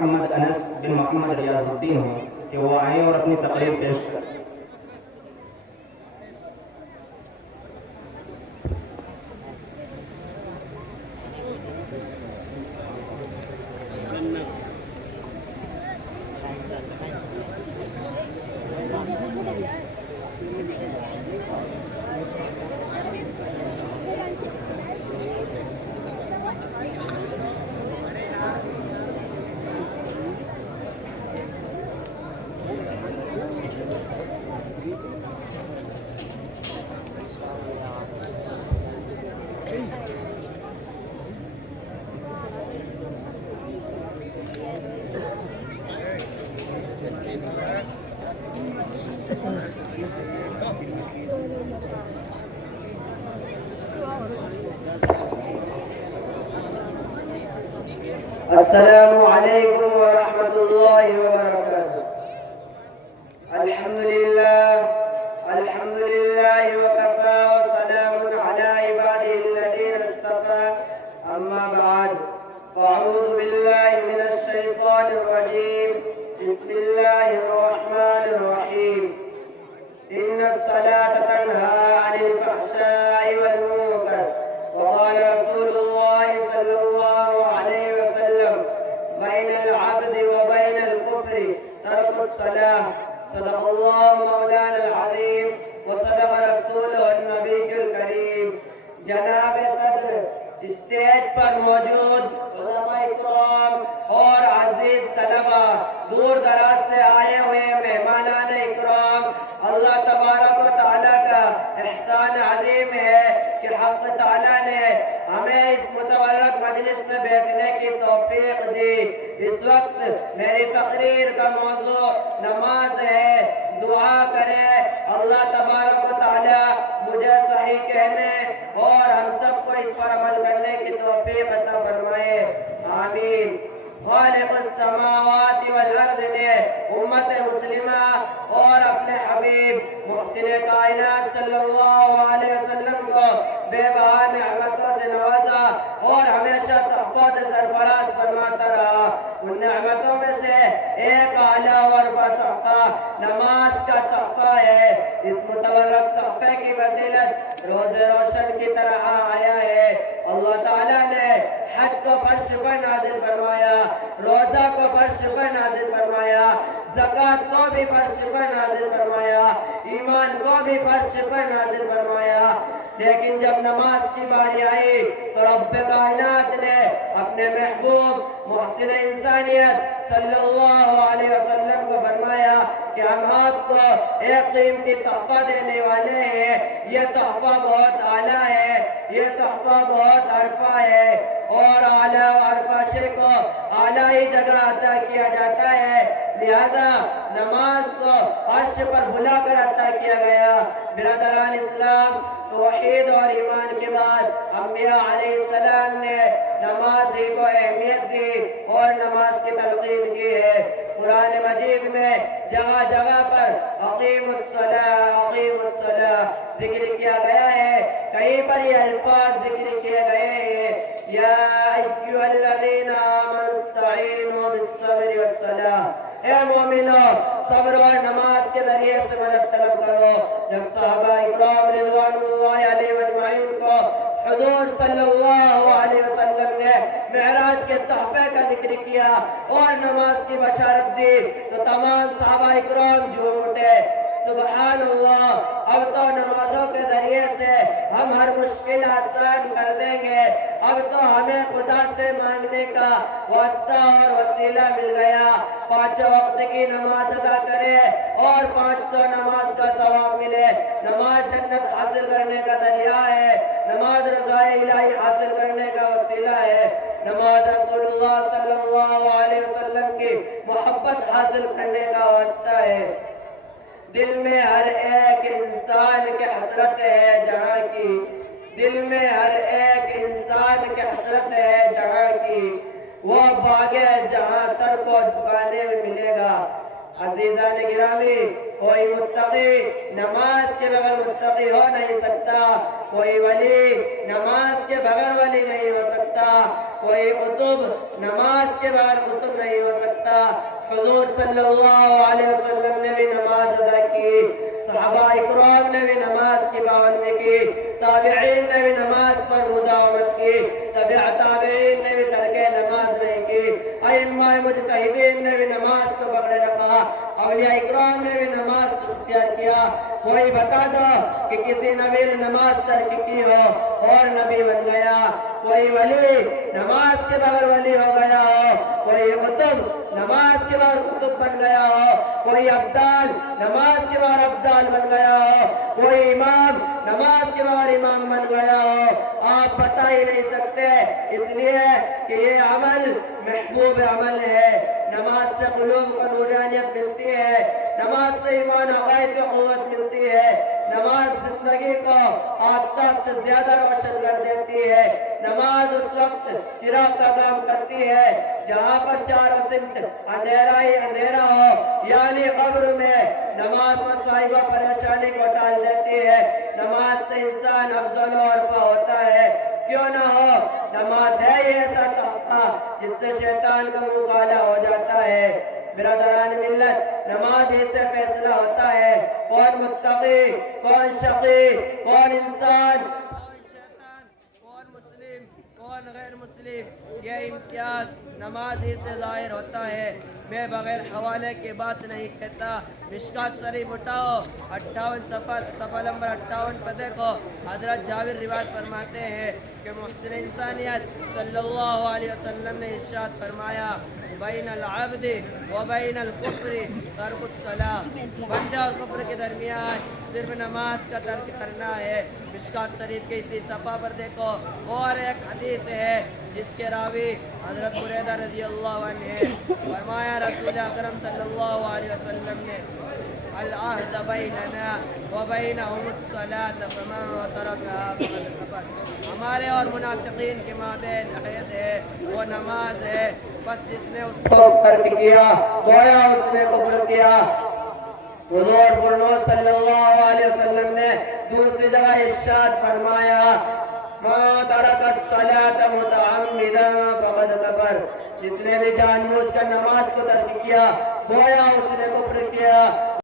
محمد انس بن محمد ریاض الدین ہوں کہ وہ آئیں اور اپنی تقریر پیش کریں۔ السلام علیکم ورحمۃ اللہ وبرکاتہ۔ الحمد للہ وکفى وسلام علی عباده الذین اصطفى، اما بعد فاعوذ باللہ من الشیطان الرجیم، بسم اللہ الرحمن الرحیم۔ ان الصلاة تنہى عن الفحشاء والمنکر، وقال رسول اللہ صلی اللہ علیہ وسلم بین العبد وبین الكفر ترک الصلاة، صدق اللہ مولانا العظیم وصدق رسولہ النبی الکریم۔ جناب صدر، اسٹیج پر موجود علماء اکرام اور عزیز طلبہ، دور دراز سے آئے ہوئے مہمانان اکرام، اللہ تبارک و تعالیٰ کا احسان عظیم ہے کہ حق تعالیٰ نے ہمیں اس متبرک مجلس میں بیٹھنے کی توفیق دی۔ اس وقت میری تقریر کا موضوع نماز ہے۔ دعا کرے اللہ تبارک و تعالیٰ مجھے صحیح کہنے اور ہم سب کو اس پر عمل کرنے کی توفیق عطا فرمائے، آمین۔ خالق السماوات والارض نے امت مسلمہ اور اپنے حبیب محسن کائنات صلی اللہ علیہ وسلم کو بے بہا نعمتوں سے نوازا اور ہمیشہ تحفظ سرفراز فرماتا رہا۔ ان نعمتوں میں سے ایک اعلیٰ اور تحفہ نماز کا تحفہ ہے۔ اس متبرک تحفے کی فضیلت روز روشن کی طرح آیا ہے۔ اللہ تعالیٰ نے حج کو فرش پر نازل فرمایا، روزہ کو فرش پر نازل فرمایا، زکوٰۃ کو بھی فرش پر نازل فرمایا، ایمان کو بھی فرش پر نازل فرمایا۔ لیکن جب نماز کی باری آئی تو رب کائنات نے اپنے محبوب محسن انسانیت صلی اللہ علیہ وسلم کو فرمایا کہ ہم آپ کو ایک قیمتی تحفہ دینے والے ہیں۔ یہ تحفہ بہت اعلیٰ ہے، یہ تحفہ بہت عرفہ ہے، اور اعلیٰ عرفہ شرک کو اعلیٰ ہی جگہ عطا کیا جاتا ہے، لہذا نماز کو عرش پر بلا کر عطا کیا گیا۔ برادران اسلام، توحید اور ایمان کے بعد انبیاء علیہ السلام نے نماز ہی کو اہمیت دی اور نماز کی تلقین کی ہے۔ قرآن مجید میں جگہ جگہ پر اقیم الصلاۃ اقیم الصلاۃ ذکر کیا گیا ہے، کہیں پر یہ الفاظ ذکر کیے گئے ہیں، یا ایھا الذین آمنوا استعینوا بالصبر والصلاۃ، اے مومنو صبر اور نماز کے ذریعے سے مدد طلب کرو۔ جب صحابہ اکرام رضوان اللہ علیہ اجمعین کو حضور صلی اللہ علیہ وسلم نے معراج کے تحفے کا ذکر کیا اور نماز کی بشارت دی تو تمام صحابہ اکرام جھوم اٹھے، سبحان اللہ، اب تو نمازوں کے ذریعے سے ہم ہر مشکل آسان کر دیں گے، اب تو ہمیں خدا سے مانگنے کا واسطہ اور وسیلہ مل گیا۔ 5 وقت کی نماز ادا کرے اور 500 نماز کا ثواب ملے۔ نماز جنت حاصل کرنے کا ذریعہ ہے، نماز رضا الہی حاصل کرنے کا وسیلہ ہے، نماز رسول اللہ صلی اللہ علیہ وسلم کی محبت حاصل کرنے کا واسطہ ہے۔ دل میں ہر ایک انسان کے حسرت ہے جہاں کی، دل میں ہر ایک انسان کے حسرت ہے جہاں کی، وہ باغے جہاں سر کو جھکانے میں ملے گا۔ عزیزان گرامی، کوئی متقی نماز کے بغیر متقی ہو نہیں سکتا، کوئی ولی نماز کے بغیر ولی نہیں ہو سکتا، کوئی قطب نماز کے بغیر قطب نہیں ہو سکتا۔ حضور صلی اللہ علیہ وسلم نے بھی نماز ادا کی، صحابہ اکرام نے بھی نماز کی پابندی کی، تابعین نے بھی نماز پر مداومت کی، تبع تابعین نے بھی ترک نماز نہیں کی، ائمہ مجتہدین نے بھی نماز کو پکڑے رکھا، اولیاء اکرام نے بھی نماز اختیار کیا۔ کوئی بتا دو کہ کسی نبی نے نماز ترک کی ہو اور نبی بن گیا، کوئی ولی نماز کے بغیر ولی ہو گیا ہو، کوئی قطب نماز کے بغیر قطب بن گیا ہو، کوئی ابدال نماز کے بغیر ابدال بن گیا ہو، کوئی امام نماز کے بغیر امام بن گیا ہو، آپ بتا ہی نہیں سکتے، اس لیے کہ یہ عمل محبوب عمل ہے۔ نماز سے قلوب کو نورانیت ملتی ہے، نماز سے ایمان عقائد کو قوت ملتی ہے، نماز زندگی کو آفتاب سے زیادہ روشن کر دیتی ہے، نماز اس وقت چراغ کا کام کرتی ہے جہاں پر چاروں سمت اندھیرا ہی اندھیرا ہو، یعنی قبر میں نماز مصائب و پریشانی کو ٹال دیتی ہے، نماز سے انسان افضل و عرفہ ہوتا ہے۔ کیوں نہ ہو، نماز ہے یہ ایسا تحفہ جس سے شیطان کا منہ کالا ہو جاتا ہے۔ برادران ملت، نماز ہی سے فیصلہ ہوتا ہے کون متقی، کون شقی، کون انسان، کون شیطان، کون مسلم، کون غیر مسلم، یہ امتیاز نماز ہی سے ظاہر ہوتا ہے۔ میں بغیر حوالے کی بات نہیں کہتا، مشکات شریف اٹھاؤ، 58 صفحہ نمبر 58 پہ دیکھو، حضرت جابر روایت فرماتے ہیں کہ محسن انسانیت صلی اللہ علیہ وسلم نے ارشاد فرمایا، بین العبد و بین الکفر ترک الصلاۃ، بندے اور کفر کے درمیان صرف نماز کا ترک کرنا ہے۔ مشکات شریف کے اسی صفحہ پر دیکھو، اور ایک حدیث ہے جس کے راوی حضرت بریدہ رضی اللہ عنہ ہے، فرمایا رسول اکرم صلی اللہ علیہ وسلم نے، العہد بیننا و بینہم الصلاۃ فمن ترکہا فقد کفر، ہمارے اور منافقین کے مابین عہد ہے، وہ نماز ہے، بس جس نے اس کو ترک کیا گویا اس نے کفر کیا۔ حضور پرنور صلی اللہ علیہ وسلم نے دوسری جگہ ارشاد فرمایا، مَن تَرَکَ الصَّلَاةَ مُتَعَمِّدًا فَقَدْ كَفَرَ، جس نے بھی جان بوجھ کر نماز کو ترک کیا گویا اس نے کفر کیا۔